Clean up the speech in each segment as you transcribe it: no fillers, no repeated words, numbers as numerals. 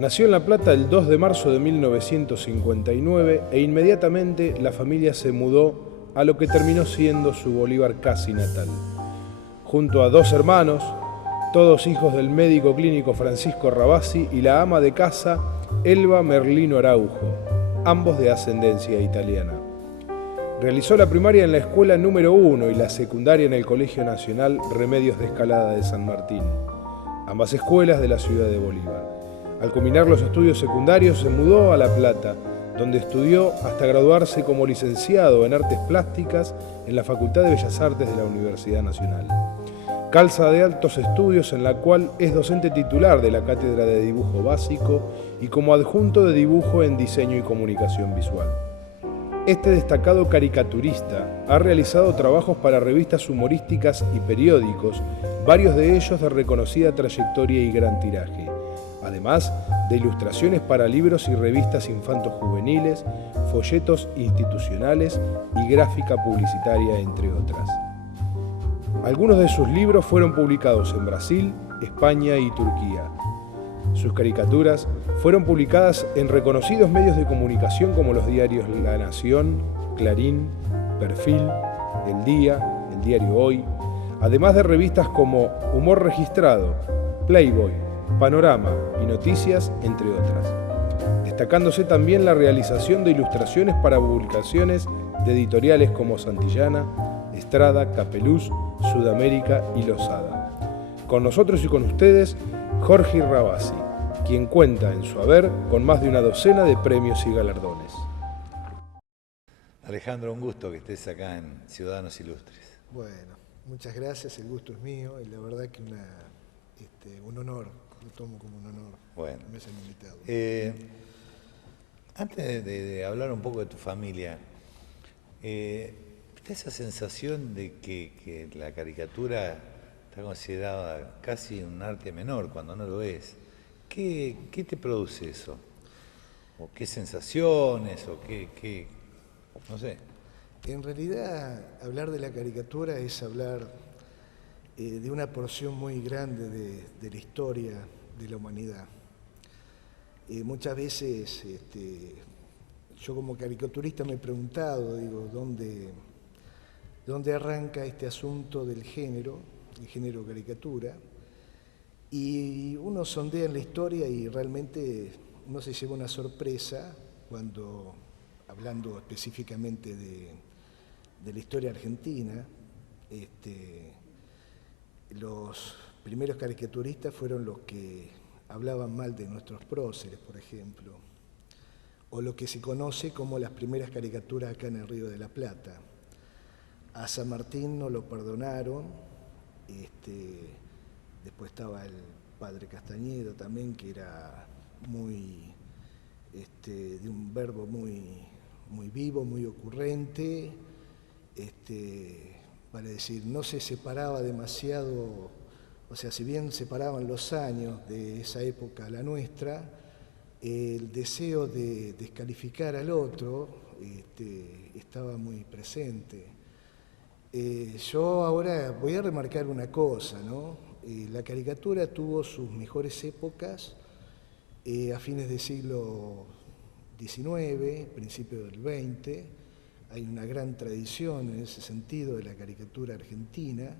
Nació en La Plata el 2 de marzo de 1959 e inmediatamente la familia se mudó a lo que terminó siendo su Bolívar casi natal. Junto a dos hermanos, todos hijos del médico clínico Francisco Rabasi y la ama de casa Elba Merlino Araujo, ambos de ascendencia italiana. Realizó la primaria en la escuela número 1 y la secundaria en el Colegio Nacional Remedios de Escalada de San Martín, ambas escuelas de la ciudad de Bolívar. Al culminar los estudios secundarios se mudó a La Plata, donde estudió hasta graduarse como licenciado en Artes Plásticas en la Facultad de Bellas Artes de la Universidad Nacional. Calza de altos estudios en la cual es docente titular de la Cátedra de Dibujo Básico y como adjunto de dibujo en Diseño y Comunicación Visual. Este destacado caricaturista ha realizado trabajos para revistas humorísticas y periódicos, varios de ellos de reconocida trayectoria y gran tiraje, además de ilustraciones para libros y revistas infanto-juveniles, folletos institucionales y gráfica publicitaria, entre otras. Algunos de sus libros fueron publicados en Brasil, España y Turquía. Sus caricaturas fueron publicadas en reconocidos medios de comunicación como los diarios La Nación, Clarín, Perfil, El Día, El Diario Hoy, además de revistas como Humor Registrado, Playboy, Panorama y Noticias, entre otras, destacándose también la realización de ilustraciones para publicaciones de editoriales como Santillana, Estrada, Capeluz, Sudamérica y Losada. Con nosotros y con ustedes, Jorge Rabasi, quien cuenta en su haber con más de una docena de premios y galardones. Alejandro, un gusto que estés acá en Ciudadanos Ilustres. Bueno, muchas gracias, el gusto es mío y la verdad que un honor, lo tomo como un honor. Bueno, me hayan invitado. Antes de hablar un poco de tu familia, ¿está esa sensación de que la caricatura está considerada casi un arte menor cuando no lo es? ¿Qué te produce eso? ¿O qué sensaciones? ¿O qué? No sé. En realidad, hablar de la caricatura es hablar de una porción muy grande de la historia de la humanidad. Muchas veces yo como caricaturista me he preguntado, digo, ¿dónde arranca este asunto del género, el género caricatura? Y uno sondea en la historia y realmente uno se lleva una sorpresa cuando, hablando específicamente de la historia argentina, los primeros caricaturistas fueron los que hablaban mal de nuestros próceres, por ejemplo, o lo que se conoce como las primeras caricaturas acá en el Río de la Plata. A San Martín no lo perdonaron, después estaba el padre Castañeda también, que era de un verbo muy vivo, muy ocurrente, vale decir, no se separaba demasiado, o sea, si bien separaban los años de esa época a la nuestra, el deseo de descalificar al otro estaba muy presente. Yo ahora voy a remarcar una cosa, ¿no? La caricatura tuvo sus mejores épocas a fines del siglo XIX, principios del XX. Hay una gran tradición en ese sentido de la caricatura argentina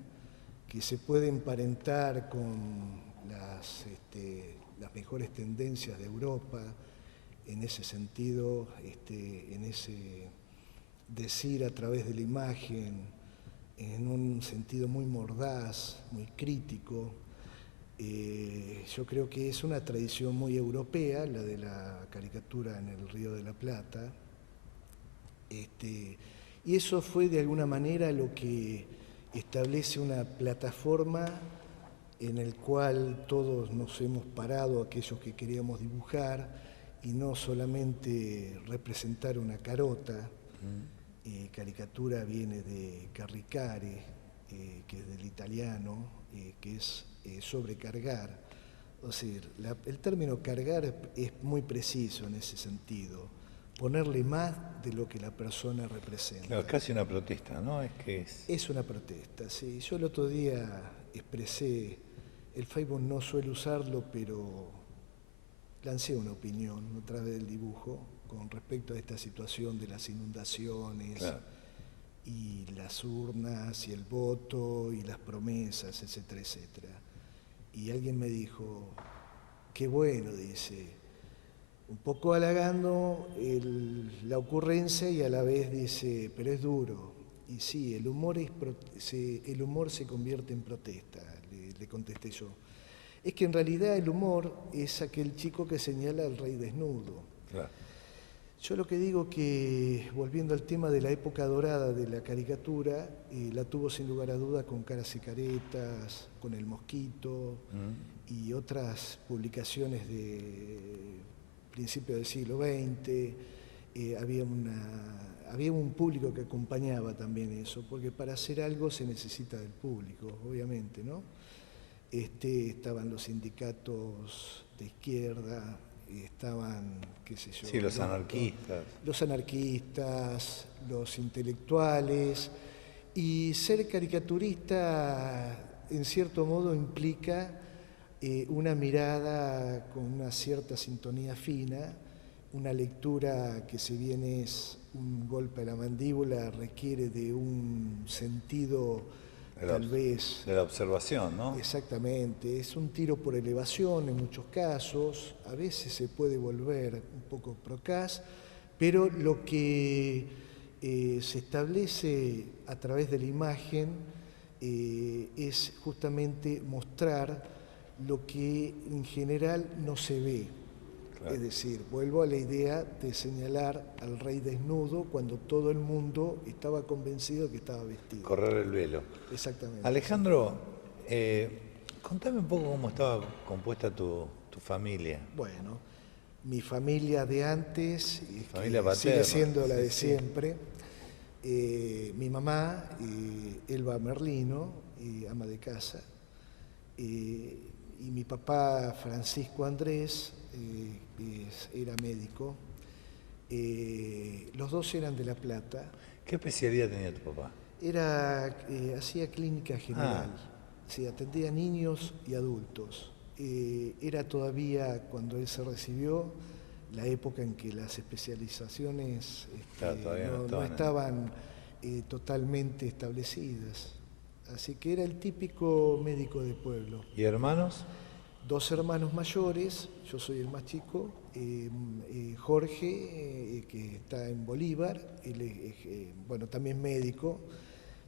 que se puede emparentar con las mejores tendencias de Europa en ese sentido, en ese decir a través de la imagen, en un sentido muy mordaz, muy crítico. Yo creo que es una tradición muy europea, la de la caricatura en el Río de la Plata. Y eso fue de alguna manera lo que establece una plataforma en el cual todos nos hemos parado, aquellos que queríamos dibujar, y no solamente representar una carota. Caricatura viene de caricare, que es del italiano, que es sobrecargar. O sea, el término cargar es muy preciso en ese sentido, ponerle más de lo que la persona representa. Claro, es casi una protesta, ¿no? Es una protesta, sí. Yo el otro día expresé, el Facebook no suele usarlo, pero lancé una opinión a través del dibujo con respecto a esta situación de las inundaciones, Claro. y las urnas y el voto y las promesas, etcétera, etcétera. Y alguien me dijo, qué bueno, dice, un poco halagando la ocurrencia y a la vez dice, pero es duro. Y sí, el humor se convierte en protesta, le contesté yo. Es que en realidad el humor es aquel chico que señala al rey desnudo. Claro. Yo lo que digo que, volviendo al tema de la época dorada de la caricatura, la tuvo sin lugar a duda con Caras y Caretas, con El Mosquito y otras publicaciones de principios del siglo XX. Había un público que acompañaba también eso, porque para hacer algo se necesita del público, obviamente, ¿no? Estaban los sindicatos de izquierda, estaban, qué sé yo. Sí, los anarquistas. Los anarquistas, los intelectuales. Y ser caricaturista, en cierto modo, implica una mirada con una cierta sintonía fina, una lectura que, si bien es un golpe a la mandíbula, requiere de un sentido tal vez... De la observación, ¿no? Exactamente, es un tiro por elevación en muchos casos, a veces se puede volver un poco procaz, pero lo que se establece a través de la imagen es justamente mostrar lo que en general no se ve. Claro. Es decir, vuelvo a la idea de señalar al rey desnudo cuando todo el mundo estaba convencido que estaba vestido. Correr el velo. Exactamente. Alejandro, contame un poco cómo estaba compuesta tu familia. Bueno, mi familia de antes, familia paterna, sigue siendo la de sí, siempre. Mi mamá, Elba Merlino, ama de casa, y mi papá, Francisco Andrés, era médico. Los dos eran de La Plata. ¿Qué especialidad tenía tu papá? Hacía clínica general, sí, atendía a niños y adultos. Era todavía, cuando él se recibió, la época en que las especializaciones no estaban totalmente establecidas. Así que era el típico médico de pueblo. ¿Y hermanos? 2 hermanos mayores, yo soy el más chico, Jorge, que está en Bolívar, él es, también médico,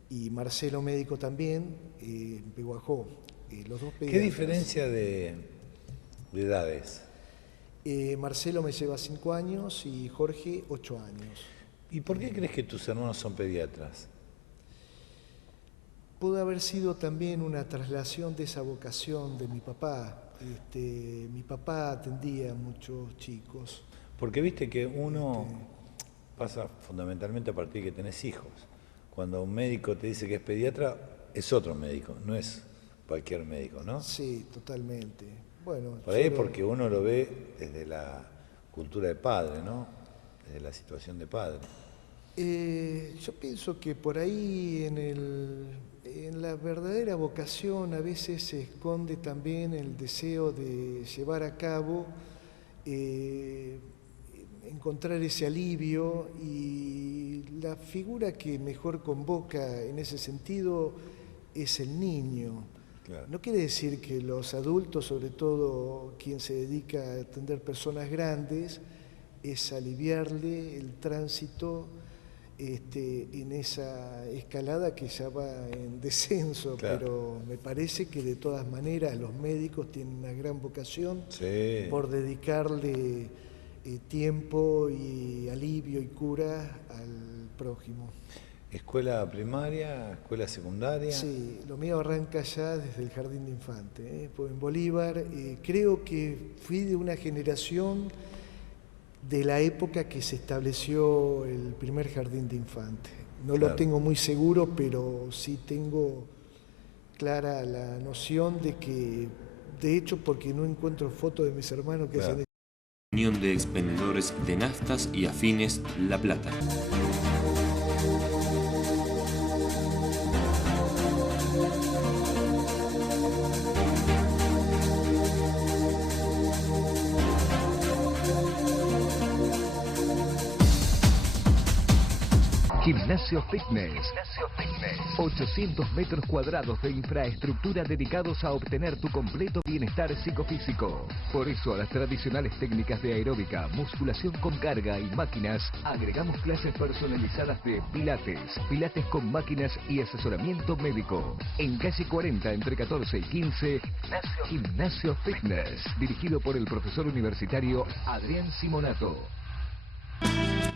y Marcelo, médico también, en Pehuajó, los dos pediatras. ¿Qué diferencia de edades? Marcelo me lleva 5 años y Jorge 8 años. ¿Y por qué crees que tus hermanos son pediatras? Pudo haber sido también una traslación de esa vocación de mi papá. Mi papá atendía a muchos chicos. Porque viste que uno pasa fundamentalmente a partir de que tenés hijos. Cuando un médico te dice que es pediatra, es otro médico, no es cualquier médico, ¿no? Sí, totalmente. Bueno, por ahí es porque uno lo ve desde la cultura de padre, ¿no? Desde la situación de padre. Yo pienso que por ahí en la verdadera vocación a veces se esconde también el deseo de llevar a cabo, encontrar ese alivio, y la figura que mejor convoca en ese sentido es el niño. Claro. No quiere decir que los adultos, sobre todo quien se dedica a atender personas grandes, es aliviarle el tránsito en esa escalada que ya va en descenso, claro. Pero me parece que de todas maneras los médicos tienen una gran vocación por dedicarle tiempo y alivio y cura al prójimo. ¿Escuela primaria, escuela secundaria? Sí, lo mío arranca ya desde el jardín de infante. Pues en Bolívar creo que fui de una generación de la época que se estableció el primer jardín de infante. No lo tengo muy seguro, pero sí tengo clara la noción de que, de hecho, porque no encuentro fotos de mis hermanos que hacen... Unión de Expendedores de Naftas y Afines La Plata. Gimnasio Fitness. 800 metros cuadrados de infraestructura dedicados a obtener tu completo bienestar psicofísico. Por eso a las tradicionales técnicas de aeróbica, musculación con carga y máquinas, agregamos clases personalizadas de pilates, pilates con máquinas y asesoramiento médico. En calle 40 entre 14 y 15, Gimnasio Fitness, dirigido por el profesor universitario Adrián Simonato.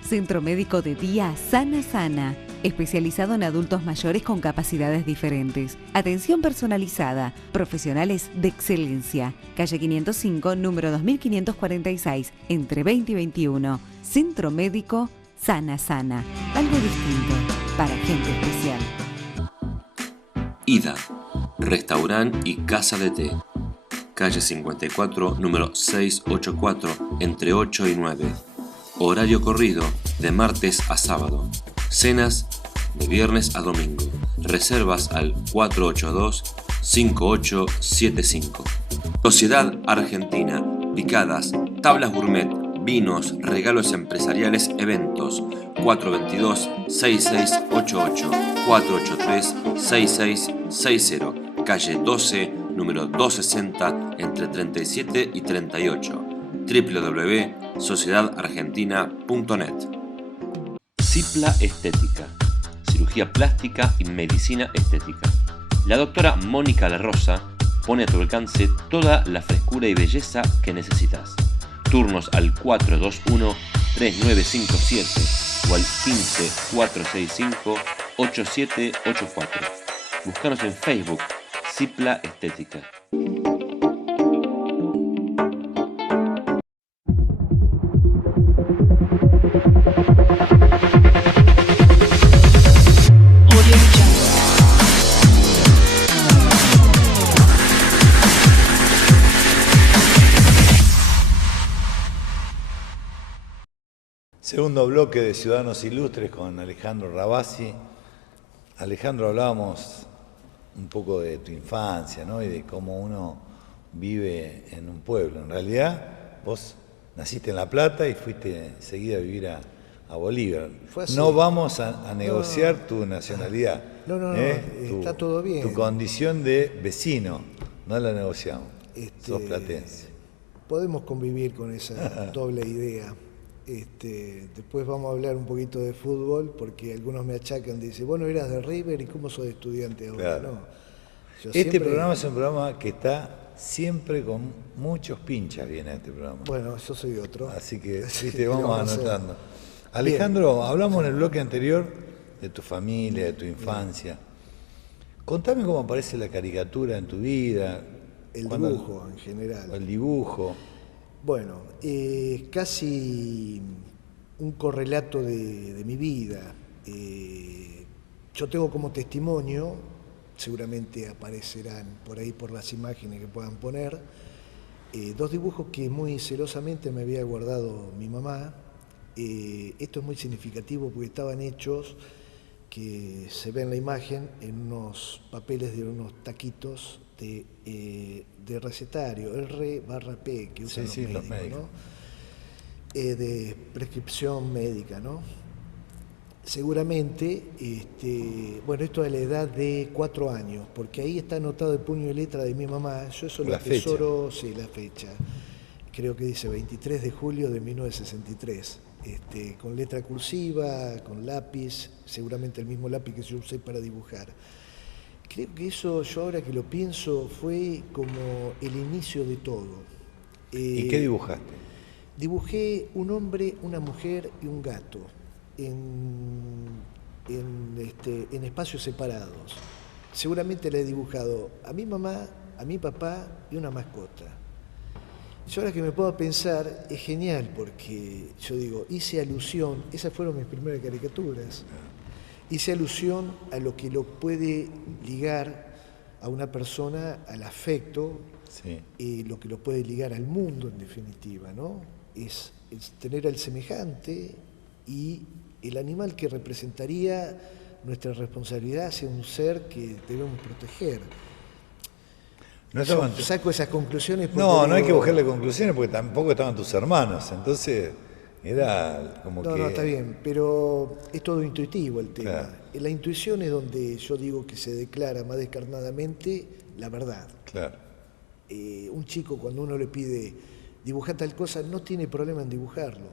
Centro Médico de Día Sana Sana, especializado en adultos mayores con capacidades diferentes. Atención personalizada, profesionales de excelencia. Calle 505, número 2546, entre 20 y 21. Centro Médico Sana Sana, algo distinto para gente especial. Ida, restaurante y casa de té. Calle 54, número 684, entre 8 y 9. Horario corrido, de martes a sábado. Cenas, de viernes a domingo. Reservas al 482-5875. Sociedad Argentina. Picadas, tablas gourmet, vinos, regalos empresariales, eventos. 422-6688. 483-6660. Calle 12, número 260, entre 37 y 38. www.sociedadargentina.net. Cipla Estética, cirugía plástica y medicina estética. La doctora Mónica La Rosa pone a tu alcance toda la frescura y belleza que necesitas. Turnos al 421-3957 o al 15-465-8784. Búscanos en Facebook, Cipla Estética. Segundo bloque de Ciudadanos Ilustres con Alejandro Rabasi. Alejandro, hablábamos un poco de tu infancia, ¿no? Y de cómo uno vive en un pueblo. En realidad, vos naciste en La Plata y fuiste seguida a vivir a Bolívar. No vamos a negociar tu nacionalidad. No, está todo bien. Tu condición de vecino, no la negociamos. Sos platense. Podemos convivir con esa doble idea. Después vamos a hablar un poquito de fútbol, porque algunos me achacan, dicen, bueno, eras de River y cómo sos estudiante ahora. Claro. No, programa es un programa que está siempre con muchos pinchas, viene este programa. Bueno, yo soy otro. Así que vamos anotando. Alejandro, bien. Hablamos en el bloque anterior de tu familia, de tu infancia. Contame cómo aparece la caricatura en tu vida. El dibujo en general. El dibujo. Bueno, casi un correlato de mi vida. Yo tengo como testimonio, seguramente aparecerán por ahí por las imágenes que puedan poner, dos dibujos que muy celosamente me había guardado mi mamá. Esto es muy significativo porque estaban hechos, que se ve en la imagen, en unos papeles de unos taquitos de recetario, R/P, que usan los médicos, ¿no? De prescripción médica, ¿no? Seguramente, bueno, esto a la edad de 4 años, porque ahí está anotado de puño y letra de mi mamá, yo eso lo atesoro, sí, la fecha, creo que dice 23 de julio de 1963, con letra cursiva, con lápiz, seguramente el mismo lápiz que yo usé para dibujar. Creo que eso, yo ahora que lo pienso, fue como el inicio de todo. ¿Y qué dibujaste? Dibujé un hombre, una mujer y un gato en espacios separados. Seguramente le he dibujado a mi mamá, a mi papá y una mascota. Yo ahora que me puedo pensar, es genial porque yo digo, hice alusión, esas fueron mis primeras caricaturas. Hice alusión a lo que lo puede ligar a una persona, al afecto, sí. Lo que lo puede ligar al mundo, en definitiva, ¿no? Es tener al semejante y el animal que representaría nuestra responsabilidad hacia un ser que debemos proteger. Yo saco esas conclusiones. No hay que buscarle conclusiones porque tampoco estaban tus hermanos, entonces Era como No, que... no, está bien, pero es todo intuitivo el tema. Claro. La intuición es donde yo digo que se declara más descarnadamente la verdad. Claro, Un chico cuando uno le pide dibujar tal cosa no tiene problema en dibujarlo.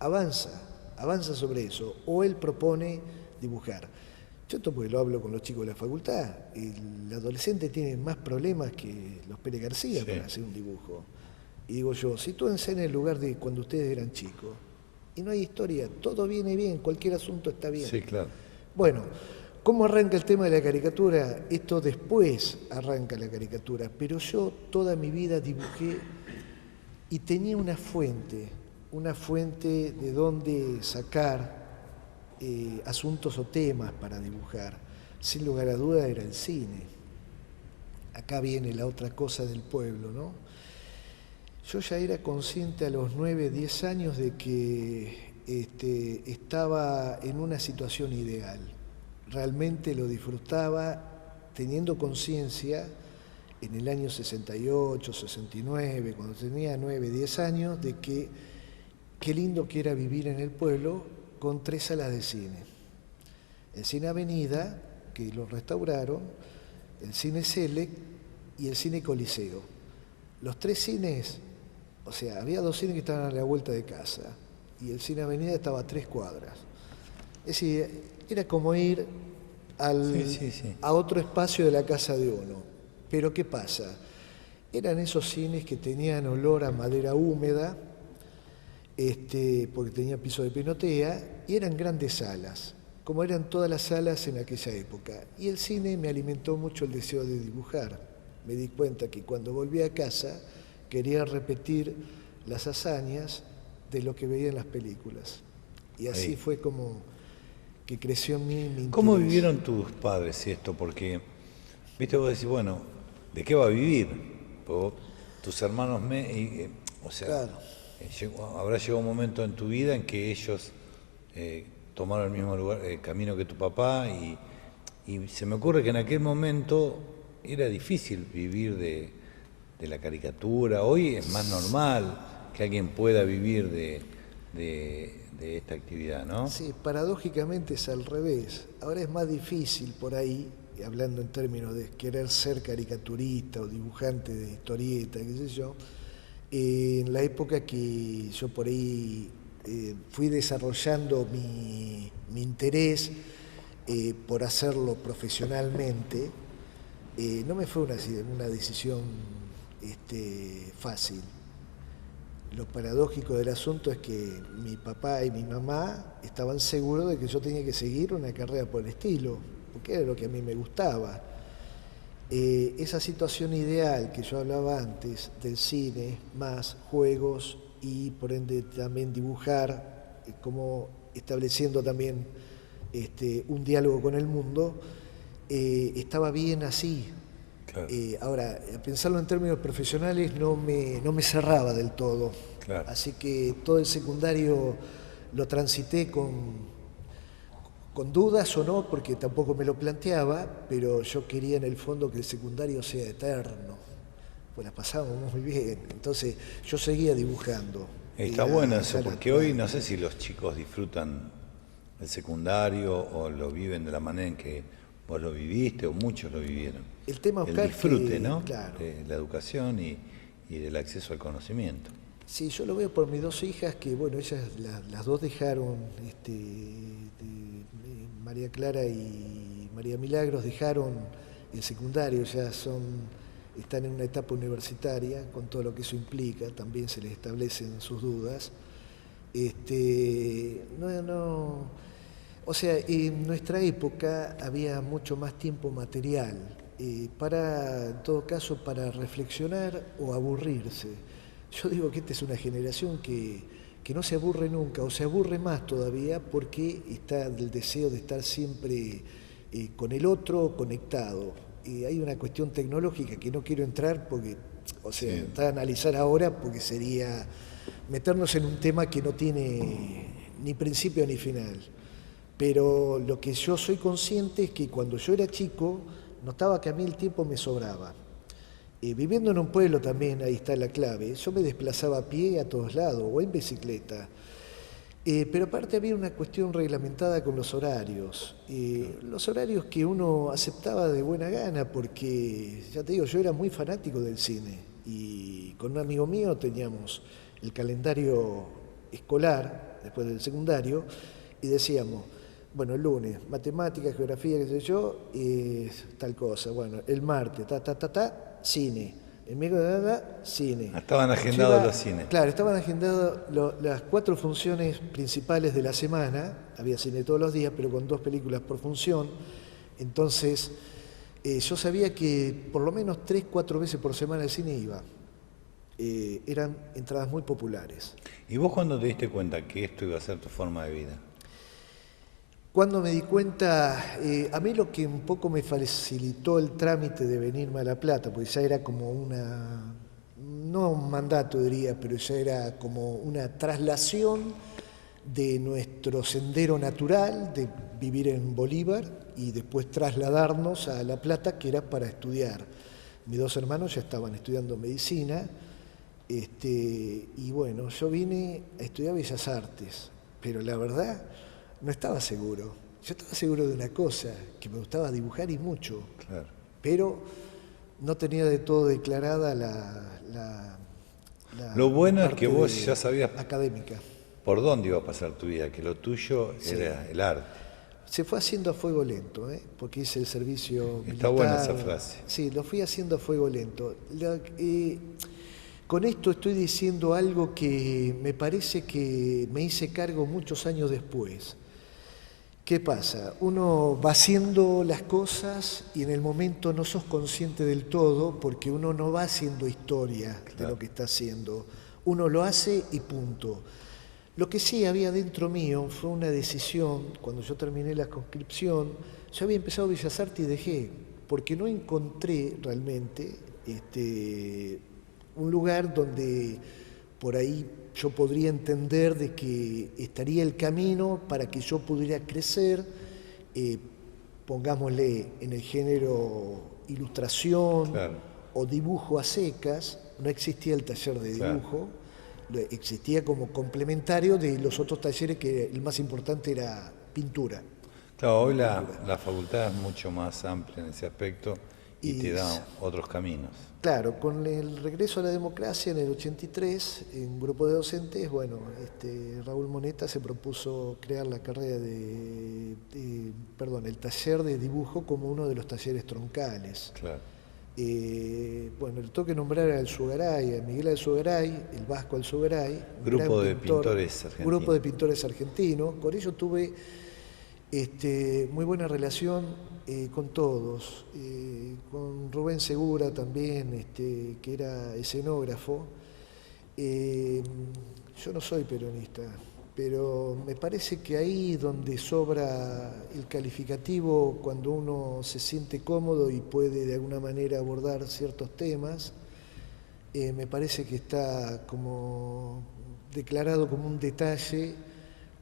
Avanza sobre eso. O él propone dibujar. Yo esto porque lo hablo con los chicos de la facultad. El adolescente tiene más problemas que los Pérez García Sí. para hacer un dibujo. Y digo yo, si tú enseñas el lugar de cuando ustedes eran chicos, y no hay historia, todo viene bien, cualquier asunto está bien. sí, claro. Bueno, ¿cómo arranca el tema de la caricatura? Esto después arranca la caricatura, pero yo toda mi vida dibujé y tenía una fuente de donde sacar asuntos o temas para dibujar. Sin lugar a duda era el cine. Acá viene la otra cosa del pueblo, ¿no? Yo ya era consciente a los 9, 10 años de que estaba en una situación ideal. Realmente lo disfrutaba teniendo conciencia en el año 68, 69, cuando tenía 9, 10 años, de que qué lindo que era vivir en el pueblo con 3 salas de cine. El Cine Avenida, que lo restauraron, el Cine Select y el Cine Coliseo. Los 3 cines, o sea, había 2 cines que estaban a la vuelta de casa y el Cine Avenida estaba a 3 cuadras. Es decir, era como ir a otro espacio de la casa de uno. Pero ¿qué pasa? Eran esos cines que tenían olor a madera húmeda, porque tenía piso de pinotea, y eran grandes salas, como eran todas las salas en aquella época. Y el cine me alimentó mucho el deseo de dibujar. Me di cuenta que cuando volví a casa quería repetir las hazañas de lo que veía en las películas. Y así fue como que creció en mí mi interés. ¿Cómo vivieron tus padres esto? Porque, viste, vos decís, bueno, ¿de qué va a vivir? Pues tus hermanos, o sea, Claro. habrá llegado un momento en tu vida en que ellos tomaron el mismo lugar, camino que tu papá, y se me ocurre que en aquel momento era difícil vivir de la caricatura. Hoy es más normal que alguien pueda vivir de esta actividad, ¿no? Sí, paradójicamente es al revés. Ahora es más difícil por ahí, hablando en términos de querer ser caricaturista o dibujante de historieta, qué sé yo, en la época que yo por ahí fui desarrollando mi interés por hacerlo profesionalmente, no me fue una decisión fácil. Lo paradójico del asunto es que mi papá y mi mamá estaban seguros de que yo tenía que seguir una carrera por el estilo, porque era lo que a mí me gustaba. Esa situación ideal que yo hablaba antes del cine, más juegos y por ende también dibujar, como estableciendo también un diálogo con el mundo, estaba bien así. Claro. Ahora, pensarlo en términos profesionales no me cerraba del todo. Claro. Así que todo el secundario lo transité con dudas o no, porque tampoco me lo planteaba, pero yo quería en el fondo que el secundario sea eterno, pues la pasábamos muy bien. Entonces yo seguía dibujando. Está bueno eso, porque hoy no sé si los chicos disfrutan el secundario o lo viven de la manera en que vos lo viviste o muchos lo vivieron. El tema, Oscar, el disfrute, que, ¿no? claro. De la educación y del acceso al conocimiento. Sí, yo lo veo por mis 2 hijas, que bueno, ellas las 2 dejaron, María Clara y María Milagros dejaron el secundario, ya están en una etapa universitaria, con todo lo que eso implica, también se les establecen sus dudas. O sea, en nuestra época había mucho más tiempo material, en todo caso, para reflexionar o aburrirse. Yo digo que esta es una generación que no se aburre nunca, o se aburre más todavía porque está el deseo de estar siempre con el otro conectado. Hay una cuestión tecnológica que no quiero entrar porque, o sea, entrar a analizar ahora porque sería meternos en un tema que no tiene ni principio ni final. Pero lo que yo soy consciente es que cuando yo era chico notaba que a mí el tiempo me sobraba. Viviendo en un pueblo también, ahí está la clave, yo me desplazaba a pie a todos lados o en bicicleta. Pero aparte había una cuestión reglamentada con los horarios. Los horarios que uno aceptaba de buena gana, porque, ya te digo, yo era muy fanático del cine. Y con un amigo mío teníamos el calendario escolar, después del secundario, y decíamos, bueno, el lunes, matemáticas, geografía, qué sé yo, tal cosa. Bueno, el martes, cine. El miércoles, cine. Estaban agendados los cines. Claro, estaban agendadas las 4 funciones principales de la semana. Había cine todos los días, pero con 2 películas por función. Entonces, yo sabía que por lo menos 3, 4 veces por semana al cine iba. Eran entradas muy populares. ¿Y vos cuándo te diste cuenta que esto iba a ser tu forma de vida? Cuando me di cuenta, a mí lo que un poco me facilitó el trámite de venirme a La Plata, porque ya era como no un mandato diría, pero ya era como una traslación de nuestro sendero natural, de vivir en Bolívar y después trasladarnos a La Plata, que era para estudiar. Mis 2 hermanos ya estaban estudiando medicina, y bueno, yo vine a estudiar Bellas Artes, pero la verdad no estaba seguro. Yo estaba seguro de una cosa, que me gustaba dibujar y mucho, Claro. pero no tenía de todo declarada Lo bueno es parte que vos ya sabías académica. por dónde iba a pasar tu vida, que lo tuyo era el arte. Se fue haciendo a fuego lento, porque hice el servicio militar. Está buena esa frase. Sí, lo fui haciendo a fuego lento. Con esto estoy diciendo algo que me parece que me hice cargo muchos años después. ¿Qué pasa? Uno va haciendo las cosas y en el momento no sos consciente del todo porque uno no va haciendo historia de lo que está haciendo. Uno lo hace y punto. Lo que sí había dentro mío fue una decisión, cuando yo terminé la conscripción, yo había empezado Bellas Artes y dejé, porque no encontré realmente un lugar donde por ahí yo podría entender de que estaría el camino para que yo pudiera crecer, pongámosle en el género ilustración o dibujo a secas. No existía el taller de dibujo, existía como complementario de los otros talleres que el más importante era pintura. Claro, hoy la facultad es mucho más amplia en ese aspecto y te da otros caminos. Claro, con el regreso a la democracia en el 83, en un grupo de docentes, bueno, Raúl Moneta se propuso crear la carrera el taller de dibujo como uno de los talleres troncales. Claro. Bueno, le tengo que nombrar a Alzugaray, a Miguel Alzugaray, el Vasco Alzugaray. Grupo de pintores argentinos. Grupo de pintores argentinos. Con ellos tuve muy buena relación con todos, con Rubén Segura también, que era escenógrafo. Yo no soy peronista, pero me parece que ahí donde sobra el calificativo, cuando uno se siente cómodo y puede de alguna manera abordar ciertos temas, me parece que está como declarado como un detalle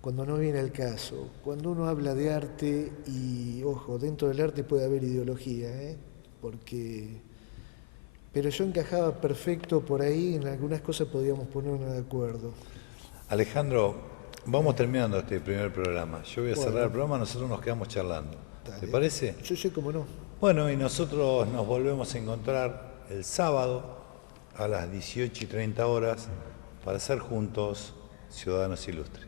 cuando no viene al caso. Cuando uno habla de arte, y ojo, dentro del arte puede haber ideología, pero yo encajaba perfecto por ahí, en algunas cosas podíamos ponernos de acuerdo. Alejandro, vamos terminando este primer programa. Yo voy a cerrar el programa, nosotros nos quedamos charlando. Dale. ¿Te parece? Yo sé cómo no. Bueno, y nosotros nos volvemos a encontrar el sábado a las 18:30 horas para ser juntos ciudadanos ilustres.